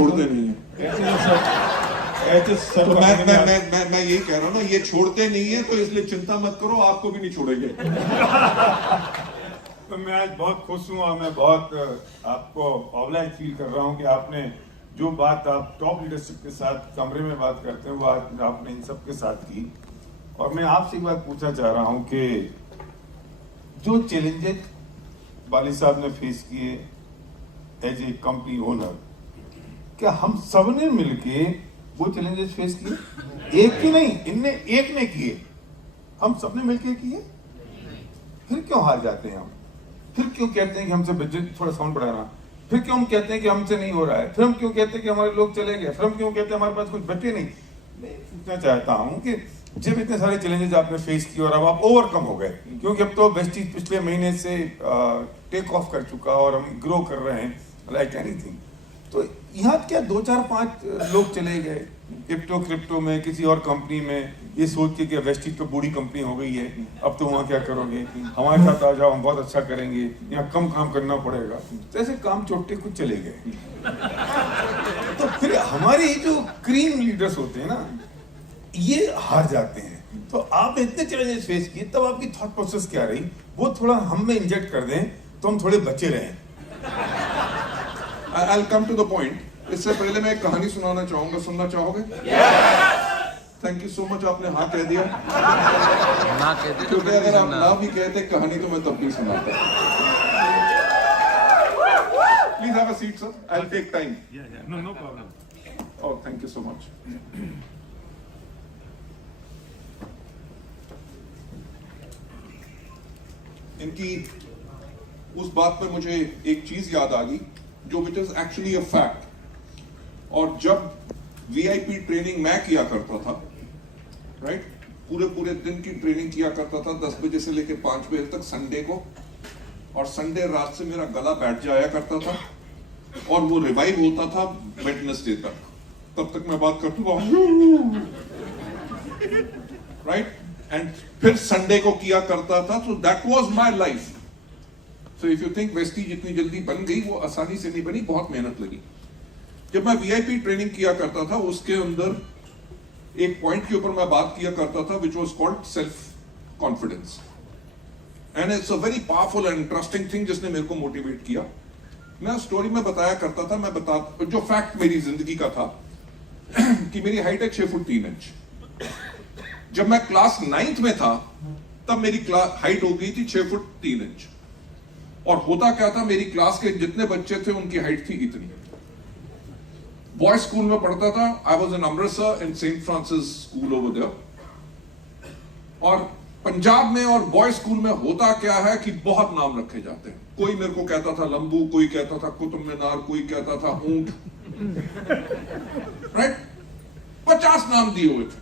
छोड़ते नहीं है। तो मैं यही कह रहा हूँ ना, ये छोड़ते नहीं है, तो इसलिए चिंता मत करो, आपको भी नहीं छोड़ेंगे। तो मैं आज बहुत खुश हूँ और मैं बहुत आपको ऑब्लाइज फील कर रहा हूँ कि आपने जो बात आप टॉप लीडरशिप के साथ कमरे में बात करते हैं वो आज आपने इन सब के साथ की। और मैं आपसे एक बात पूछना चाह रहा हूँ कि जो चैलेंजेस वाली साहब ने फेस किए एज ए कंपनी ओनर, क्या हम सब ने मिलके वो चैलेंजेस फेस किए? एक ही नहीं, इनने एक ने किए, हम सब ने मिलके किए। फिर क्यों हार जाते हैं हम? फिर क्यों कहते हैं कि हमसे बजट थोड़ा साउंड बढ़ाना? फिर क्यों हम कहते हैं कि हमसे नहीं हो रहा है? फिर हम क्यों कहते हैं कि हमारे लोग चले गए? फिर हम क्यों कहते हैं हमारे पास कुछ बचे नहीं? मैं पूछना चाहता हूँ कि जब इतने सारे चैलेंजेस आपने फेस किए और अब आप ओवरकम हो गए, क्योंकि अब तो वेस्टीज पिछले महीने से टेक ऑफ कर चुका और हम ग्रो कर रहे हैं लाइक एनीथिंग, तो यहाँ क्या 2 4 5 लोग चले गए क्रिप्टो में, किसी और कंपनी में, ये सोच के कि वेस्टीज तो बूढ़ी कंपनी हो गई है, अब तो वहाँ क्या करोगे, हमारे साथ आ जाओ, हम बहुत अच्छा करेंगे, यहाँ कम काम करना पड़ेगा, तो ऐसे काम चोटे कुछ चले गए। तो फिर हमारे जो क्रीम लीडर्स होते हैं ना, ये हार जाते हैं। तो आप इतने चैलेंजेस फेस किए, तब आपकी थॉट प्रोसेस क्या रही? वो थोड़ा हम में इंजेक्ट कर दें तो हम थोड़े बचे रहें। I'll come to the point. इससे पहले मैं एक कहानी सुनाना चाहूंगा, सुनना चाहोगे? थैंक यू सो मच, आपने हाँ कह दिया। ना कहते तो क्योंकि अगर आप ना भी कहते कहानी तो मैं तब भी सुनाता। Please have a seat, sir. I'll take time. No problem. Oh, thank you so much. इनकी उस बात पे मुझे एक चीज याद आ गई जो which is actually a fact. और जब वीआईपी ट्रेनिंग मैं किया करता था, राइट, पूरे दिन की ट्रेनिंग किया करता था, 10 बजे से लेकर 5 बजे तक संडे को, और संडे रात से मेरा गला बैठ जाया करता था और वो रिवाइव होता था वेडनेसडे तक। तब तक मैं बात करता था, राइट, एंड फिर संडे को किया करता था। So that was my life. So if you think Vestige जितनी जल्दी बन गई, वो आसानी से नहीं बनी, बहुत मेहनत लगी। जब मैं वीआईपी ट्रेनिंग किया करता था, उसके अंदर एक पॉइंट के ऊपर मैं बात किया करता था which was called self confidence, and it's a very powerful and interesting thing जिसने मेरे को मोटिवेट किया। मैं स्टोरी में बताया करता था, जो फैक्ट मेरी जिंदगी का था कि मेरी हाइट है 6 फुट 3 इंच। जब मैं क्लास 9th में था तब मेरी हाइट हो गई थी 6 फुट 3 इंच। और होता क्या था, मेरी क्लास के जितने बच्चे थे उनकी हाइट थी इतनी। बॉयज स्कूल में पढ़ता था, I was in Amritsar in saint Francis school over there. और पंजाब में और बॉयज स्कूल में होता क्या है कि बहुत नाम रखे जाते हैं। कोई मेरे को कहता था लंबू, कोई कहता था कुतुब मीनार, कोई कहता था ऊंट, राइट, 50 नाम दिए हुए थे।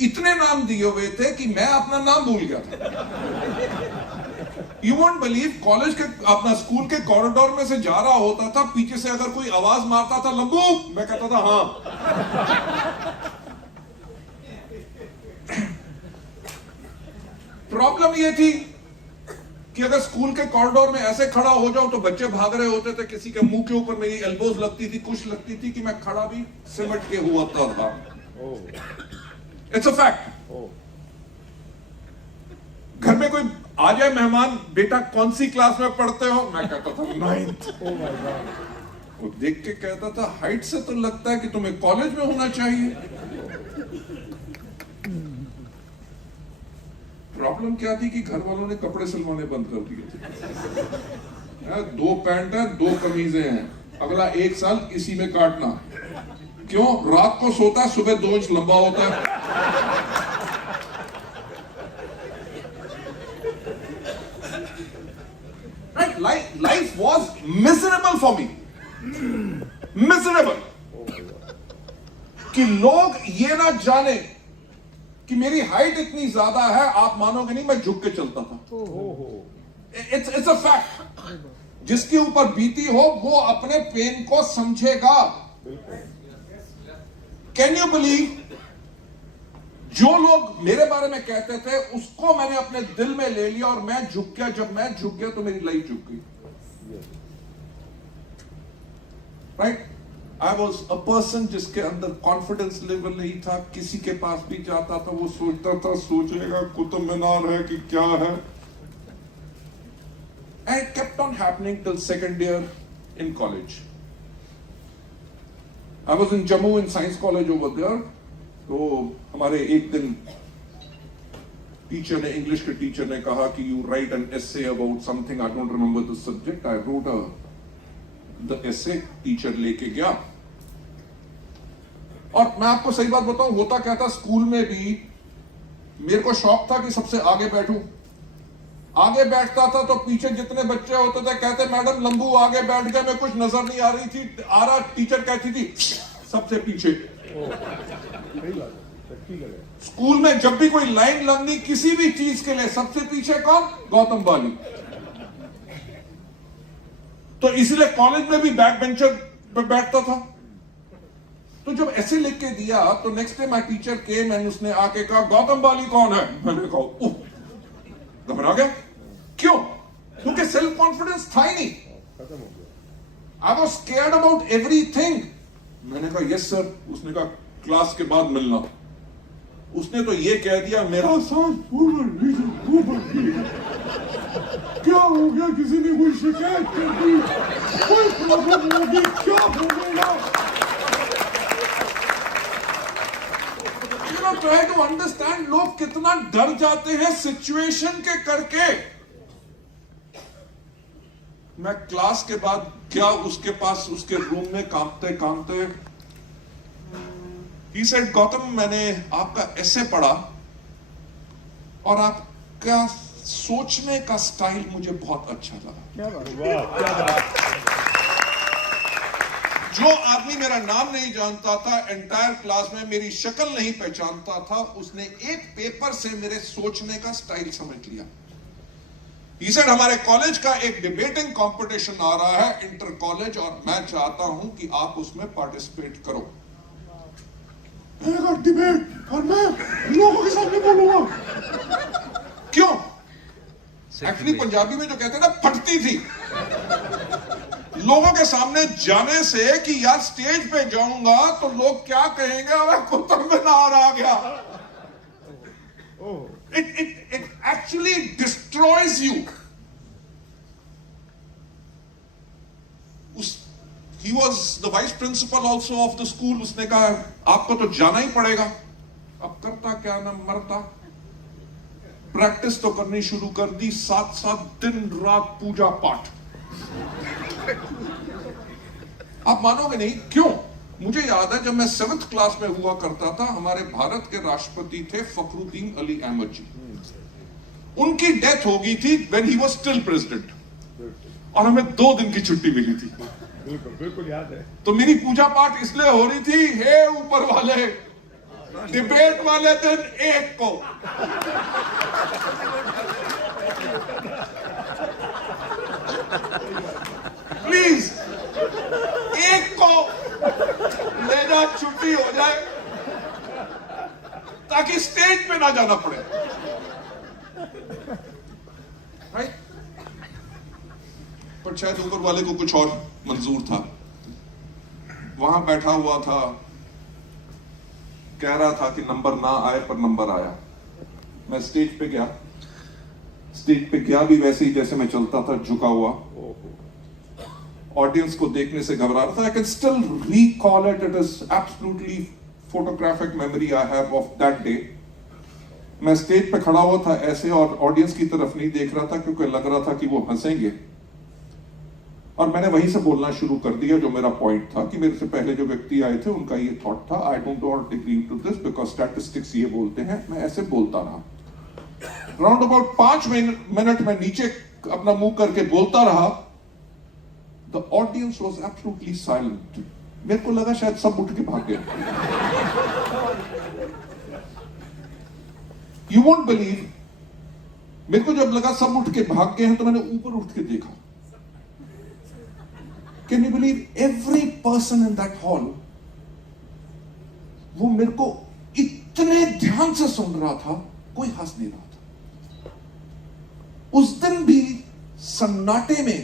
इतने नाम दिए हुए थे कि मैं अपना नाम भूल गया था। यू वोंट बिलीव, कॉलेज के अपना स्कूल के कॉरिडोर में से जा रहा होता था, पीछे से अगर कोई आवाज मारता था लंबू, मैं कहता था हाँ। प्रॉब्लम ये थी कि अगर स्कूल के कॉरिडोर में ऐसे खड़ा हो जाऊं तो बच्चे भाग रहे होते थे, किसी के मुंह के ऊपर मेरी एल्बोज लगती थी, कुछ लगती थी कि मैं खड़ा भी सिमट के हुआ था। It's a fact. घर में कोई आ जाए मेहमान, बेटा कौन सी क्लास में पढ़ते हो, मैं कहता था 9th। वो देख के कहता था हाइट से तो लगता है कि तुम्हें कॉलेज में होना चाहिए। प्रॉब्लम क्या थी कि घर वालों ने कपड़े सिलवाने बंद कर दिए थे। 2 पैंट है, 2 कमीजें हैं, अगला 1 साल इसी में काटना। क्यों? रात को सोता है, सुबह 2 इंच लंबा होता है। Life was miserable for me. Miserable. कि लोग ये ना जाने कि मेरी हाइट इतनी ज्यादा है, आप मानोगे नहीं, मैं झुक के चलता था। It's a fact. जिसके ऊपर बीती हो वो अपने पेन को समझेगा। Can you believe? जो लोग मेरे बारे में कहते थे उसको मैंने अपने दिल में ले लिया और मैं झुक गया। जब मैं झुक गया तो मेरी लाइफ झुक गई। Right? I was a person जिसके अंदर कॉन्फिडेंस लेवल नहीं था, किसी के पास भी जाता था वो सोचता था सोचेगा कुतुब मीनार है कि क्या है. And it kept on happening till second year in college. I was in Jammu in science college over there. तो हमारे एक दिन टीचर ने, इंग्लिश के टीचर ने कहा कि you right an essay about something, I don't remember the subject. I wrote the essay, teacher लेके गया. और मैं आपको सही बात बताऊं, होता क्या था स्कूल में भी, मेरे को शौक था कि सबसे आगे बैठूं. आगे बैठता था तो पीछे जितने बच्चे होते थे कहते मैडम लंबू आगे बैठ गए, मैं कुछ नजर नहीं आ रही थी, आ रहा. टीचर कहती थी सबसे पीछे. स्कूल में जब भी कोई लाइन लगनी किसी भी चीज के लिए, सबसे पीछे कौन? गौतम बाली. तो इसलिए कॉलेज में भी बैक बेंचर पे बैठता था. तो जब ऐसे लिख के दिया तो next day my teacher came and उसने आके कहा गौतम बाली कौन है. मैंने कहा घबरा गया. क्यों? क्योंकि सेल्फ कॉन्फिडेंस था ही नहीं. I was scared about everything. मैंने कहा यस सर. उसने कहा क्लास के बाद मिलना. उसने तो ये कह दिया मेरा सांस क्या हो गया, किसी ने कोई शिकायत कर दी, कोई प्रॉब्लम होगी, क्या हो गया. ट्राई टू अंडरस्टैंड लोग कितना डर जाते हैं सिचुएशन के करके. मैं क्लास के बाद क्या उसके पास, उसके रूम में कांपते कांपते, ही सेड गौतम मैंने आपका ऐसे पढ़ा और आपका सोचने का स्टाइल मुझे बहुत अच्छा लगा. जो आदमी मेरा नाम नहीं जानता था, एंटायर क्लास में मेरी शक्ल नहीं पहचानता था, उसने एक पेपर से मेरे सोचने का स्टाइल समझ लिया. He said, हमारे कॉलेज का एक डिबेटिंग कंपटीशन आ रहा है इंटर कॉलेज और मैं चाहता हूं कि आप उसमें पार्टिसिपेट करो. डिबेट और मैं लोगों के सामने बोलूंगा. क्यों? एक्चुअली पंजाबी में जो कहते हैं ना, फटती थी लोगों के सामने जाने से कि यार स्टेज पे जाऊंगा तो लोग क्या कहेंगे, अब कुतुब मीनार आ गया. It actually destroys you. He was the vice principal also of the school. उसने कहा आपको तो जाना ही पड़ेगा. अब करता क्या ना मरता. प्रैक्टिस तो करनी शुरू कर दी. 7 दिन रात पूजा पाठ. आप मानोगे नहीं. क्यों? मुझे याद है जब मैं 7th क्लास में हुआ करता था, हमारे भारत के राष्ट्रपति थे फखरुद्दीन अली अहमद जी. उनकी डेथ हो गई थी when he was still president. और हमें 2 दिन की छुट्टी मिली थी. बिल्कुल याद है. तो मेरी पूजा पाठ इसलिए हो रही थी, हे ऊपर वाले, डिबेट वाले दिन 1 को प्लीज 1 को लेना, छुट्टी हो जाए ताकि स्टेज पे ना जाना पड़े. राइट? पर शायद ऊपर वाले को कुछ और मंजूर था. वहां बैठा हुआ था, कह रहा था कि नंबर ना आए पर नंबर आया. मैं स्टेज पे गया. स्टेज पे गया भी वैसे ही जैसे मैं चलता था, झुका हुआ. ऑडियंस को देखने से घबरा रहा था. I can still recall it. It is absolutely photographic memory I have of that day. मैं स्टेज पे खड़ा हुआ था ऐसे और ऑडियंस की तरफ नहीं देख रहा था क्योंकि लग रहा था कि वो हंसेंगे. और मैंने वहीं से बोलना शुरू कर दिया जो मेरा पॉइंट था कि मेरे से पहले जो व्यक्ति आए थे उनका ये थॉट था. I don't want agree to this because statistics ये बोलते हैं. मैं ऐसे बोलता रहा. राउंड अबाउट 5 मिनट में नीचे अपना मुंह करके बोलता रहा. The audience was absolutely silent. मेरे को लगा शायद सब उठ के भाग गए. यू वोंट बिलीव, मेरे को जब लगा सब उठ के भाग गए हैं तो मैंने ऊपर उठ के देखा. Can you believe every person in that hall, वो मेरे को इतने ध्यान से सुन रहा था, कोई हंस नहीं रहा था. उस दिन भी सन्नाटे में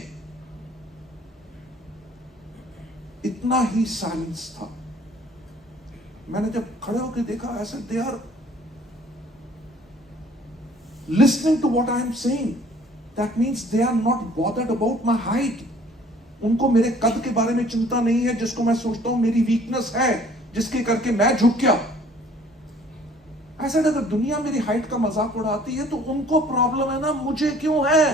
इतना ही साइलेंस था। मैंने जब खड़े होकर देखा, ऐसे they are listening to what I am saying, that means they are not bothered about my height. उनको मेरे कद के बारे में चिंता नहीं है, जिसको मैं सोचता हूं मेरी वीकनेस है, जिसके करके मैं झुक गया। ऐसा अगर दुनिया मेरी हाइट का मजाक उड़ाती है तो उनको प्रॉब्लम है ना, मुझे क्यों है?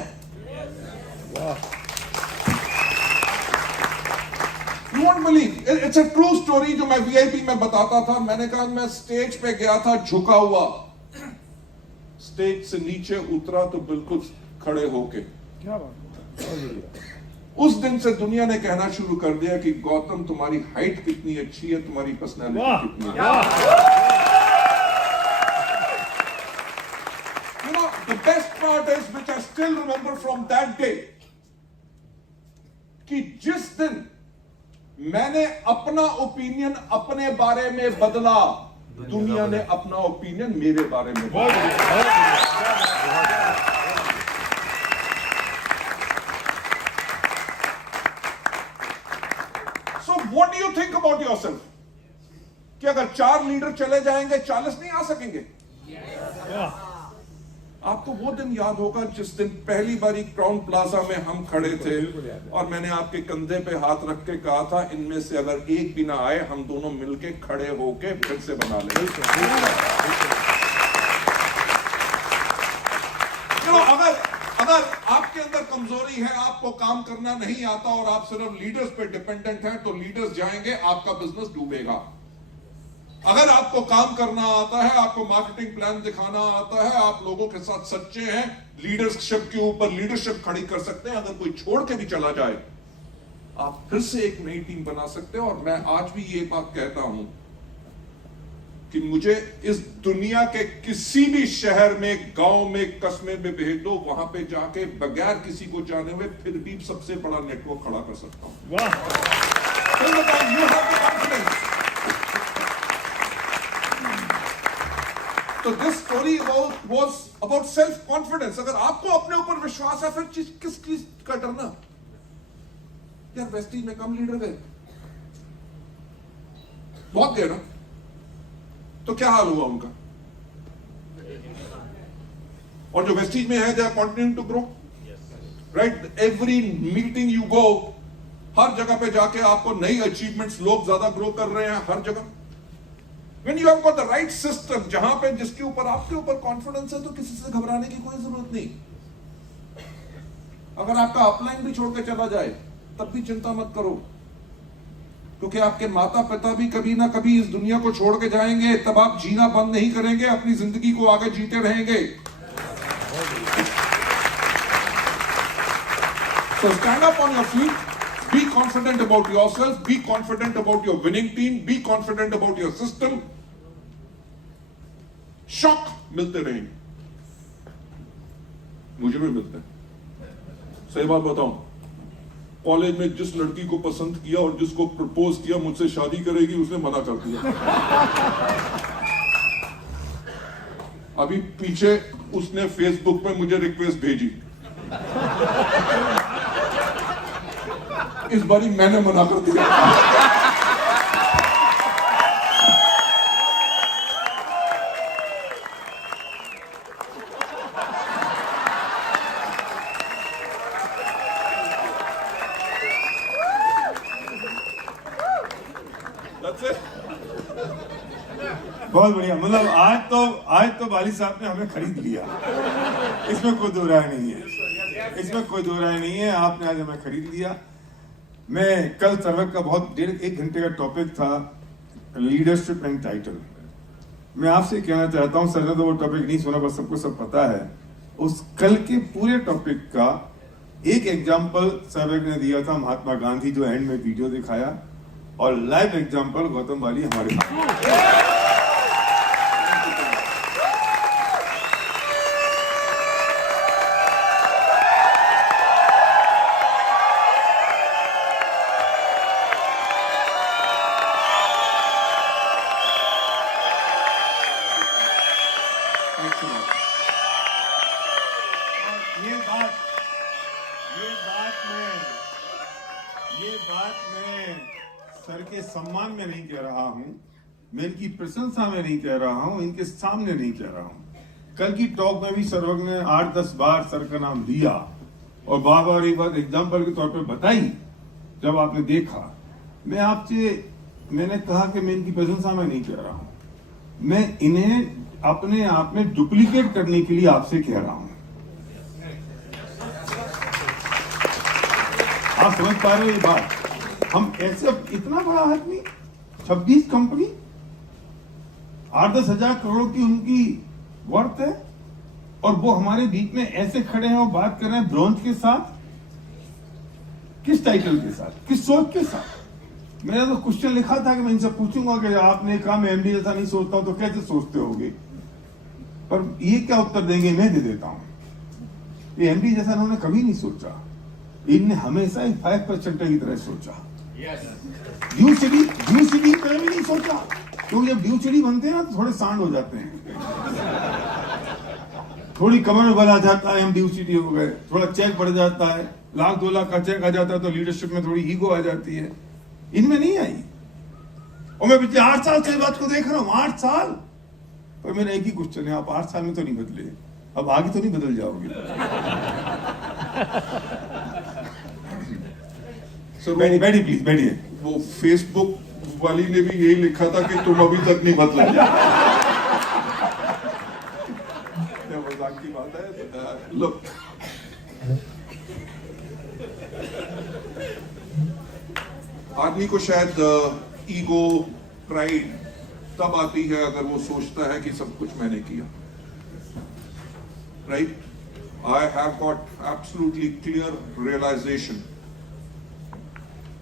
You won't believe, it's a true story जो मैं VIP में बताता था। मैंने कहा मैं स्टेज पे गया था झुका हुआ, स्टेज से नीचे उतरा तो बिल्कुल खड़े होके। क्या बात। उस दिन से दुनिया ने कहना शुरू कर दिया कि गौतम तुम्हारी हाइट कितनी अच्छी है, तुम्हारी पर्सनैलिटी कितनी है। You know, the best part is, which I still remember from that day, कि जिस दिन मैंने अपना ओपिनियन अपने बारे में बदला, दुनिया ने अपना ओपिनियन मेरे बारे में बदला। So what do you think about yourself? कि अगर 4 लीडर चले जाएंगे 40 नहीं आ सकेंगे? आपको वो दिन याद होगा जिस दिन पहली बारी क्राउन प्लाजा में हम खड़े थे और मैंने आपके कंधे पे हाथ रख के कहा था, इनमें से अगर एक भी ना आए हम दोनों मिलके खड़े होके फिर से बना लेंगे। अगर आपके अंदर कमजोरी है, आपको काम करना नहीं आता और आप सिर्फ लीडर्स पे डिपेंडेंट हैं, तो लीडर्स जाएंगे, आपका बिजनेस डूबेगा। अगर आपको काम करना आता है, आपको मार्केटिंग प्लान दिखाना आता है, आप लोगों के साथ सच्चे हैं, लीडरशिप के ऊपर लीडरशिप खड़ी कर सकते हैं, अगर कोई छोड़ के भी चला जाए आप फिर से एक नई टीम बना सकते हो। और मैं आज भी ये बात कहता हूं कि मुझे इस दुनिया के किसी भी शहर में, गांव में, कस्बे में भेज दो, वहां पे जाके बगैर किसी को जाने हुए फिर भी सबसे बड़ा नेटवर्क खड़ा कर सकता हूं। You have the confidence. तो this story was about self confidence. अगर आपको अपने ऊपर विश्वास है, फिर किस चीज का डरना? यार वेस्टीज में कम लीडर गए, बहुत गए ना, तो क्या हाल हुआ उनका? और जो वेस्टीज में है, they are continuing to grow, right? Every meeting you go, हर जगह पे जाके आपको नई अचीवमेंट्स, लोग ज्यादा ग्रो कर रहे हैं हर जगह। When you have got the right system, जहां पे जिसके ऊपर आपके ऊपर कॉन्फिडेंस है, तो किसी से घबराने की कोई जरूरत नहीं। अगर आपका अपलाइन भी छोड़ के चला जाए तब भी चिंता मत करो, क्योंकि आपके माता पिता भी कभी ना कभी इस दुनिया को छोड़ के जाएंगे, तब आप जीना बंद नहीं करेंगे, अपनी जिंदगी को आगे जीते रहेंगे। So stand up on your feet, be confident about yourself, be confident about your winning team, be confident about your system. Shock मिलते रहेंगे, मुझे भी मिलते हैं। सही बात बताऊं, कॉलेज में जिस लड़की को पसंद किया और जिसको प्रपोज किया मुझसे शादी करेगी, उसने मना कर दिया। अभी पीछे उसने फेसबुक पे मुझे रिक्वेस्ट भेजी, इस बारी मैंने मना कर दिया। बहुत बढ़िया। मतलब आज तो वाली साहब ने हमें खरीद लिया, इसमें कोई दो राय नहीं है, इसमें कोई दो राय नहीं है। आपने आज हमें खरीद लिया। मैं कल सर्वक का बहुत 1.5 घंटे का टॉपिक था, लीडरशिप एंड टाइटल। मैं आपसे कहना चाहता हूं, सर ने तो वो टॉपिक नहीं सुना, बस सबको सब पता है। उस कल के पूरे टॉपिक का एक एग्जाम्पल सर्वक ने दिया था, महात्मा गांधी, जो एंड में वीडियो दिखाया, और लाइव एग्जाम्पल गौतम वाली हमारे साथ। ये बात में सर के सम्मान में नहीं कह रहा हूं, मैं इनकी प्रशंसा में नहीं कह रहा हूं, इनके सामने नहीं कह रहा हूं। कल की टॉक में भी सर्वज्ञ ने 8-10 बार सर का नाम लिया और बार एक बात एग्जाम्पल के तौर पे बताई। जब आपने देखा, मैंने कहा कि मैं इनकी प्रशंसा में नहीं कह रहा हूं, मैं इन्हें अपने आप में डुप्लीकेट करने के लिए आपसे कह रहा हूं। आप समझ पा रहे हो ये बात? हम ऐसे इतना बड़ा आदमी, 26 कंपनी, 8-10 हजार करोड़ की उनकी वर्थ है, और वो हमारे बीच में ऐसे खड़े हैं और बात कर रहे हैं ब्रॉन्ज के साथ। किस टाइटल के साथ, किस सोच के साथ? मैंने तो क्वेश्चन लिखा था कि मैं इनसे पूछूंगा कि आपने कहा मैं एमडी जैसा नहीं सोचता हूं तो कैसे सोचते होगे, पर ये क्या उत्तर देंगे मैं दे देता हूं। ये एमडी जैसा उन्होंने कभी नहीं सोचा, इनने हमेशा 5% की तरह सोचा। ड्यूसिटी कभी भी नहीं सोचा, क्योंकि जब ड्यूसिटी बनते हैं ना तो थोड़े सांड हो जाते हैं, थोड़ी कमर में बल आ जाता है, हम ड्यूसिटी हो गए, थोड़ा चेक बढ़ जाता है, 1-2 लाख का चेक आ जाता है तो लीडरशिप में थोड़ी ईगो आ जाती है। इनमें नहीं आई। और मैं पिछले 8 साल से इस बात को देख रहा हूं, 8 साल। पर मेरा एक ही क्वेश्चन है, आप 8 साल में तो नहीं बदले, अब आगे तो नहीं बदल जाओगे? बैठिए प्लीज, बैठिए। वो फेसबुक वाली ने भी यही लिखा था कि तुम अभी तक नहीं बदले। मजाक की बात है। Look, आदमी को शायद ईगो, प्राइड तब आती है अगर वो सोचता है कि सब कुछ मैंने किया। Right? I have got absolutely clear realization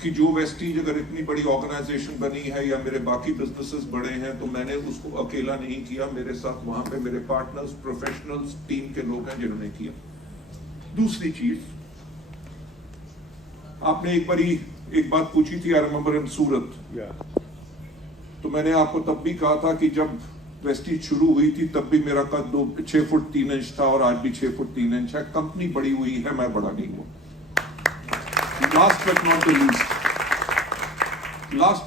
कि जो वेस्टीज अगर इतनी बड़ी ऑर्गेनाइजेशन बनी है या मेरे बाकी बिजनेसेस बड़े हैं तो मैंने उसको अकेला नहीं किया, मेरे साथ वहां पे मेरे पार्टनर्स, प्रोफेशनल्स, टीम के लोग हैं जिन्होंने किया। दूसरी चीज, आपने एक बात पूछी थी, आई रिमेंबर इन सूरत, तो मैंने आपको तब भी कहा था कि जब वेस्टीज शुरू हुई थी तब भी मेरा कद 6 फुट 3 इंच था और आज भी 6 फुट 3 इंच है। कंपनी बड़ी हुई है, मैं बड़ा नहीं हूं। Last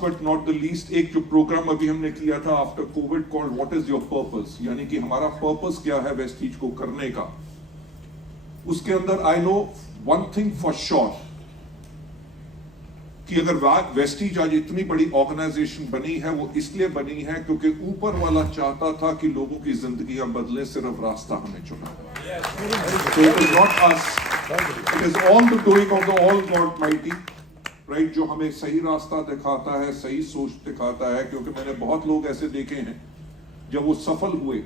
but not the least, एक जो प्रोग्राम अभी हमने किया था after Covid called what is your purpose, यानी कि हमारा पर्पस क्या है वेस्टीज को करने का। उसके अंदर I know one thing for sure कि अगर वेस्टीज आज इतनी बड़ी ऑर्गेनाइजेशन बनी है वो इसलिए बनी है क्योंकि ऊपर वाला चाहता था कि लोगों की जिंदगियां बदले, सिर्फ रास्ता हमें चुना। So it is not us, it is all the doing of the all God mighty, right? जो हमें सही रास्ता दिखाता है, सही सोच दिखाता है, क्योंकि मैंने बहुत लोग ऐसे देखे हैं जब वो सफल हुए,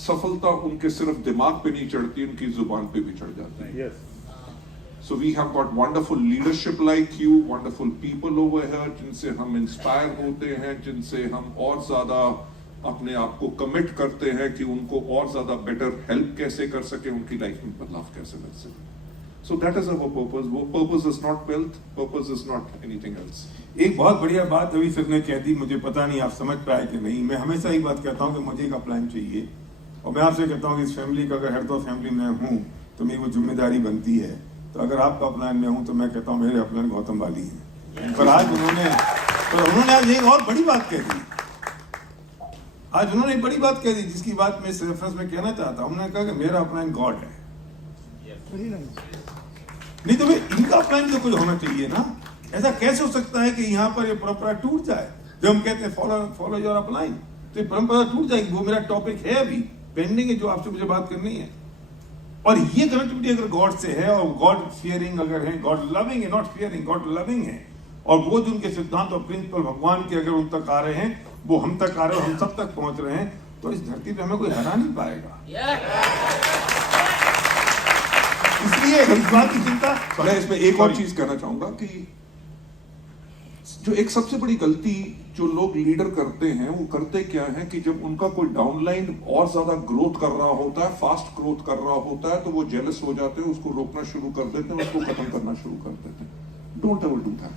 सफलता उनके सिर्फ दिमाग पे नहीं चढ़ती, उनकी जुबान पे भी चढ़ जाती है। So we have got wonderful leadership like you, wonderful people over here, जिनसे हम इंस्पायर होते हैं, जिनसे हम और ज्यादा अपने आप को कमिट करते हैं कि उनको और ज्यादा बेटर हेल्प कैसे कर सके, उनकी लाइफ में बदलाव कैसे कर सके। So that is our purpose. वो purpose is not wealth, purpose is not anything else. एक बहुत बढ़िया बात अभी सर ने कह दी, मुझे पता नहीं आप समझ पाए कि नहीं। मैं हमेशा एक बात कहता हूँ कि मुझे एक अपलाइन चाहिए, और मैं आपसे कहता हूँ कि इस फैमिली का अगर हेड ऑफ फैमिली में हूँ तो मेरी वो जिम्मेदारी बनती है। तो अगर आपका अपलाइन में हूँ तो मैं कहता हूँ मेरे अपलाइन गौतम वाली है। पर आज उन्होंने आज एक और बड़ी बात कह दी, आज उन्होंने एक बड़ी बात कह दी जिसकी बात मैं इस रेफरेंस में कहना चाहता हूँ। उन्होंने कहा कि मेरा अपलाइन गॉड है। नहीं तो इनका अपलाइन तो कुछ होना चाहिए ना। ऐसा कैसे हो सकता है कि यहाँ पर ये परंपरा टूट जाए? जब हम कहते हैं फॉलो योर अपलाइन, तो ये परंपरा टूट जाएगी। वो मेरा टॉपिक है, अभी पेंडिंग है जो आपसे मुझे बात करनी है। और ये कनेक्टिविटी अगर गॉड से है और गॉड फियरिंग अगर है, गॉड लविंग है, नॉट फियरिंग, गॉड लविंग है, और वो जो उनके सिद्धांत और प्रिंसिपल भगवान के अगर उन तक आ रहे हैं, वो हम तक आ रहे हैं, हम सब तक पहुंच रहे हैं, तो इस धरती पे हमें कोई हरा नहीं पाएगा। इसलिए इस बात की चिंता। मैं इसमें एक और चीज कहना चाहूंगा कि जो एक सबसे बड़ी गलती जो लोग लीडर करते हैं, वो करते क्या है कि जब उनका कोई डाउनलाइन और ज्यादा ग्रोथ कर रहा होता है, फास्ट ग्रोथ कर रहा होता है, तो वो जेलस हो जाते हैं, उसको रोकना शुरू कर देते हैं, उसको खत्म करना शुरू कर देते हैं। Don't ever do that.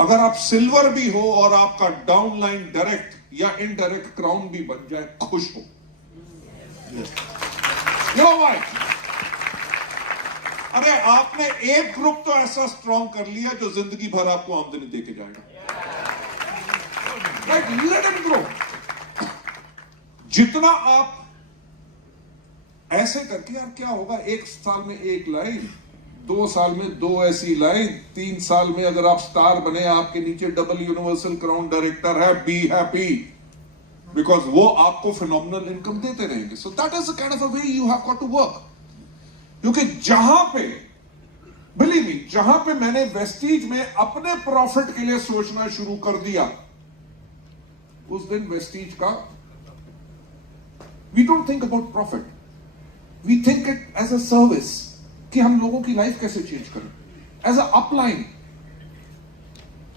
अगर आप सिल्वर भी हो और आपका डाउनलाइन डायरेक्ट या इनडायरेक्ट क्राउन भी बन जाए, खुश हो। You know why? अरे आपने एक ग्रुप तो ऐसा स्ट्रॉन्ग कर लिया जो जिंदगी भर आपको आमदनी देके जाएगा। Right, let him grow. जितना आप ऐसे करके, यार क्या होगा, 1 साल में 1 लाइन, 2 साल में 2 ऐसी लाइन, 3 साल में अगर आप स्टार बने, आपके नीचे डबल यूनिवर्सल क्राउन डायरेक्टर है, बी हैप्पी, बिकॉज वो आपको फिनोमिनल इनकम देते रहेंगे। So that is the kind of a way you have got to work. क्योंकि जहां पे, बिलीव मी, जहां पे मैंने वेस्टीज में अपने प्रॉफिट के लिए सोचना शुरू कर दिया, उस दिन वेस्टीज का, we don't think about profit, we think it as a service, कि हम लोगों की लाइफ कैसे चेंज करें, एज अ अपलाइन,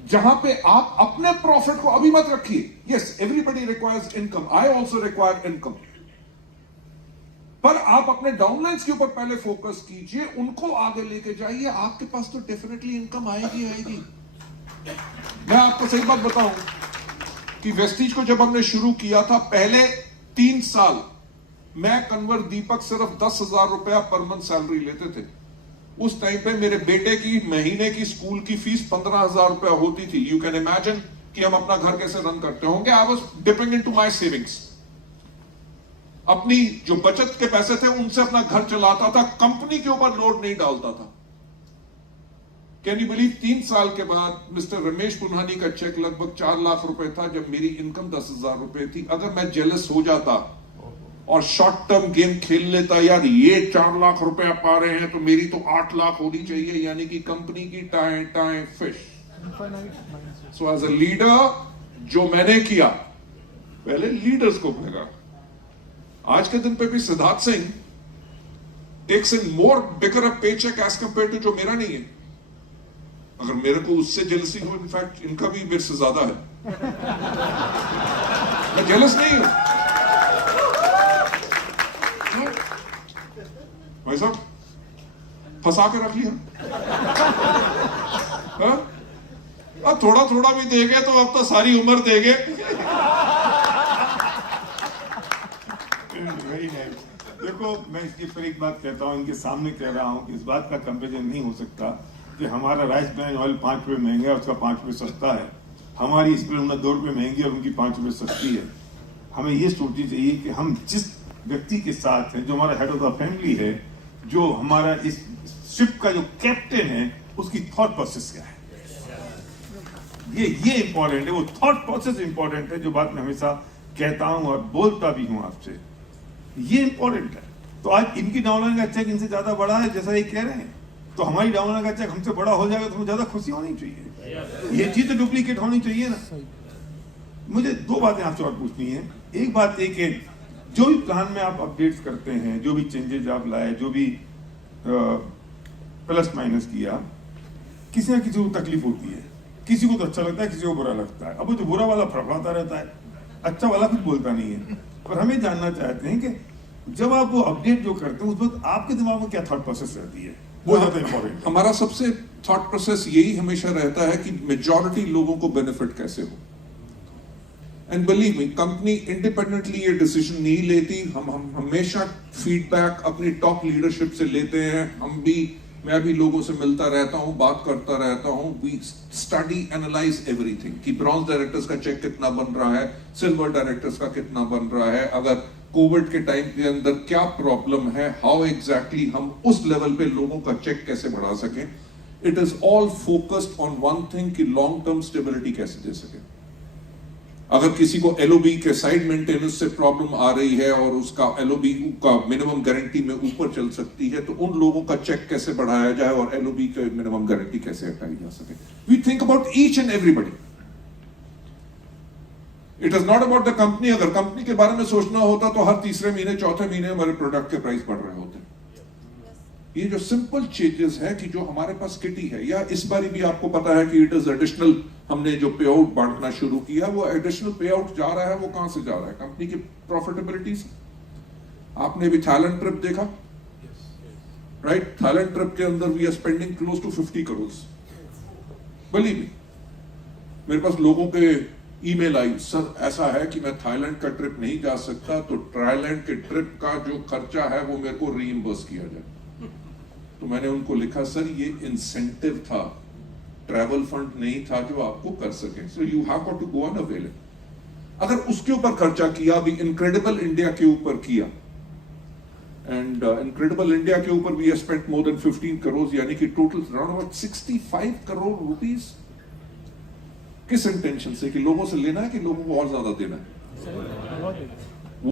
जहां पे आप अपने प्रॉफिट को अभी मत रखिए। Yes, everybody requires income, I also require income, पर आप अपने डाउनलाइंस के ऊपर पहले फोकस कीजिए, उनको आगे लेके जाइए, आपके पास तो डेफिनेटली इनकम आएगी आएगी। मैं आपको सही बात बताऊं कि वेस्टीज को जब हमने शुरू किया था, पहले 3 साल मैं, कन्वर, दीपक सिर्फ 10,000 रुपया पर मंथ सैलरी लेते थे। उस टाइम पे मेरे बेटे की महीने की स्कूल की फीस 15,000 रुपया होती थी। यू कैन इमेजिन कि हम अपना घर कैसे रन करते होंगे। I was dipping in to my savings, अपनी जो बचत के पैसे थे उनसे अपना घर चलाता था, कंपनी के ऊपर लोड नहीं डालता था। कैन यू बिलीव, 3 साल के बाद मिस्टर रमेश पुन्हानी का चेक लगभग 4 लाख रुपए था, जब मेरी इनकम 10,000 रुपए थी। अगर मैं जेलस हो जाता और शॉर्ट टर्म गेम खेल लेता, यार ये 4 लाख रुपया पा रहे हैं तो मेरी तो 8 लाख होनी चाहिए, यानी कि कंपनी की time time fish. So as a leader जो मैंने किया, पहले लीडर्स को भेजा। आज के दिन पे भी Siddharth Singh takes in more bigger a paycheck as compare to जो मेरा नहीं है। अगर मेरे को उससे जेलसी हो, इनफैक्ट इनका भी मेरे से ज्यादा है, मैं जेलस नहीं हूं भाई साहब, फंसा के रख लिया। अब थोड़ा थोड़ा भी देंगे तो अब तो सारी उम्र देंगे। देखो, मैं इसकी फिर एक बात कहता हूँ, इनके सामने कह रहा हूँ कि इस बात का कंपेरिजन नहीं हो सकता कि हमारा राइस ब्रांड ऑयल 5 रुपए महंगा है, उसका 5 रुपए सस्ता है। हमारी स्प्लेंडर 2 रुपए महंगी है और उनकी 5 रुपए सस्ती है। हमें ये सोचनी चाहिए कि हम जिस व्यक्ति के साथ हैं, जो हमारा हेड ऑफ द फैमिली है, जो हमारा इस शिप का जो कैप्टन है, उसकी थॉट प्रोसेस क्या है, ये इंपॉर्टेंट है। वो थॉट प्रोसेस इंपॉर्टेंट है, जो बात मैं हमेशा कहता हूं और बोलता भी हूं आपसे, ये इंपॉर्टेंट है। तो आज इनकी डाउनलाइन का चेक इनसे ज्यादा बड़ा है, जैसा ये कह रहे हैं, तो हमारी डाउनलाइन का चेक हमसे बड़ा हो जाएगा तो हमें ज्यादा खुशी होनी चाहिए। ये चीज तो डुप्लीकेट होनी चाहिए ना। मुझे 2 बातें आपसे और पूछनी है। एक बात एक है, जो भी प्लान में आप अपडेट्स करते हैं, जो भी चेंजेस आप लाए, जो भी प्लस माइनस किया, किसी ना किसी को तकलीफ होती है, किसी को तो अच्छा लगता है, किसी को बुरा लगता है। अब वो जो बुरा वाला फड़फड़ाता रहता है, अच्छा वाला कुछ बोलता नहीं है। पर हमें जानना चाहते हैं कि जब आप वो अपडेट जो करते हैं, उस वक्त आपके दिमाग में क्या थॉट प्रोसेस रहती है, वो ज्यादा इंपॉर्टेंट। हमारा सबसे थॉट प्रोसेस यही हमेशा रहता है कि मेजॉरिटी लोगों को बेनिफिट कैसे हो। And believe me, company independently ये डिसीजन नहीं लेती। हम हमेशा फीडबैक अपनी टॉप लीडरशिप से लेते हैं। मैं भी लोगों से मिलता रहता हूं, बात करता रहता हूं। वी स्टडी एनालाइज एवरीथिंग कि ब्रॉन्ज डायरेक्टर्स का चेक कितना बन रहा है, सिल्वर डायरेक्टर्स का कितना बन रहा है, अगर कोविड के टाइम के अंदर क्या प्रॉब्लम है, हाउ एग्जैक्टली हम उस लेवल पे लोगों का चेक कैसे बढ़ा सकें। It is all focused on one thing कि लॉन्ग टर्म स्टेबिलिटी कैसे दे सके। अगर किसी को एलओबी के साइड मेंटेनेंस से प्रॉब्लम आ रही है और उसका एलओबी का मिनिमम गारंटी में ऊपर चल सकती है, तो उन लोगों का चेक कैसे बढ़ाया जाए और एलओबी के मिनिमम गारंटी कैसे हटाई जा सके। We think about each and everybody. It is not about the company. अगर कंपनी के बारे में सोचना होता तो हर तीसरे महीने, चौथे महीने हमारे प्रोडक्ट के प्राइस बढ़ रहे होते। ये जो सिंपल चेंजेस है कि जो हमारे पास किटी है, या इस बार भी आपको पता है कि इट इज एडिशनल, हमने जो पे आउट बांटना शुरू किया, वो एडिशनल पे आउट जा रहा है। वो कहां से जा रहा है? कंपनी की प्रॉफिटेबिलिटी से। आपने भी थाईलैंड ट्रिप देखा, राइट? थाईलैंड ट्रिप के अंदर we are spending close to 50 crore. Believe me, मेरे पास लोगों के ईमेल आई, सर ऐसा है कि मैं थाईलैंड का ट्रिप नहीं जा सकता, तो थाईलैंड के ट्रिप का जो खर्चा है वो मेरे को रीइंबर्स किया जाए। तो मैंने उनको लिखा, सर ये इंसेंटिव था, ट्रैवल फंड नहीं था जो आपको कर सके, so you have got to go on avail. अगर उसके ऊपर खर्चा किया, अभी इनक्रेडिबल इंडिया के ऊपर किया, एंड इनक्रेडिबल इंडिया के ऊपर we have spent more than 15 crore, यानी कि total around about 65 crore rupees. किस इंटेंशन से, कि लोगों से लेना है कि लोगों को और ज्यादा देना है?